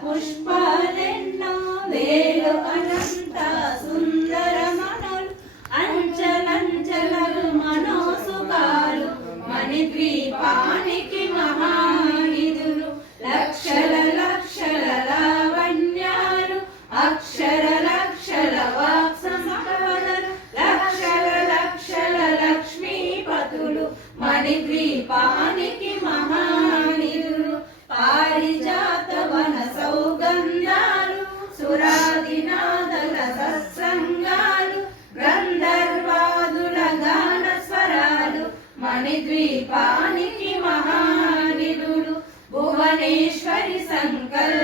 పుష్పాలెన్నో వేలు అనంత సుందరమణులు అంచలంచలలు మనోసుకాలు మణిద్వీపానికి మహానిధులు లక్షల లక్షల లావణ్యాలు అక్షర లక్షల వాక్ సంపదలు లక్షల లక్షల లక్ష్మీపతులు మణిద్వీపానికి మహానిధులు పారిజాత వన సౌగంధాలు సురాదినాదల సత్సంగాలు గంధర్వాదుల గాన స్వరాలు మణిద్వీపానికి మహానిధులు భువనేశ్వరి సంకల్ప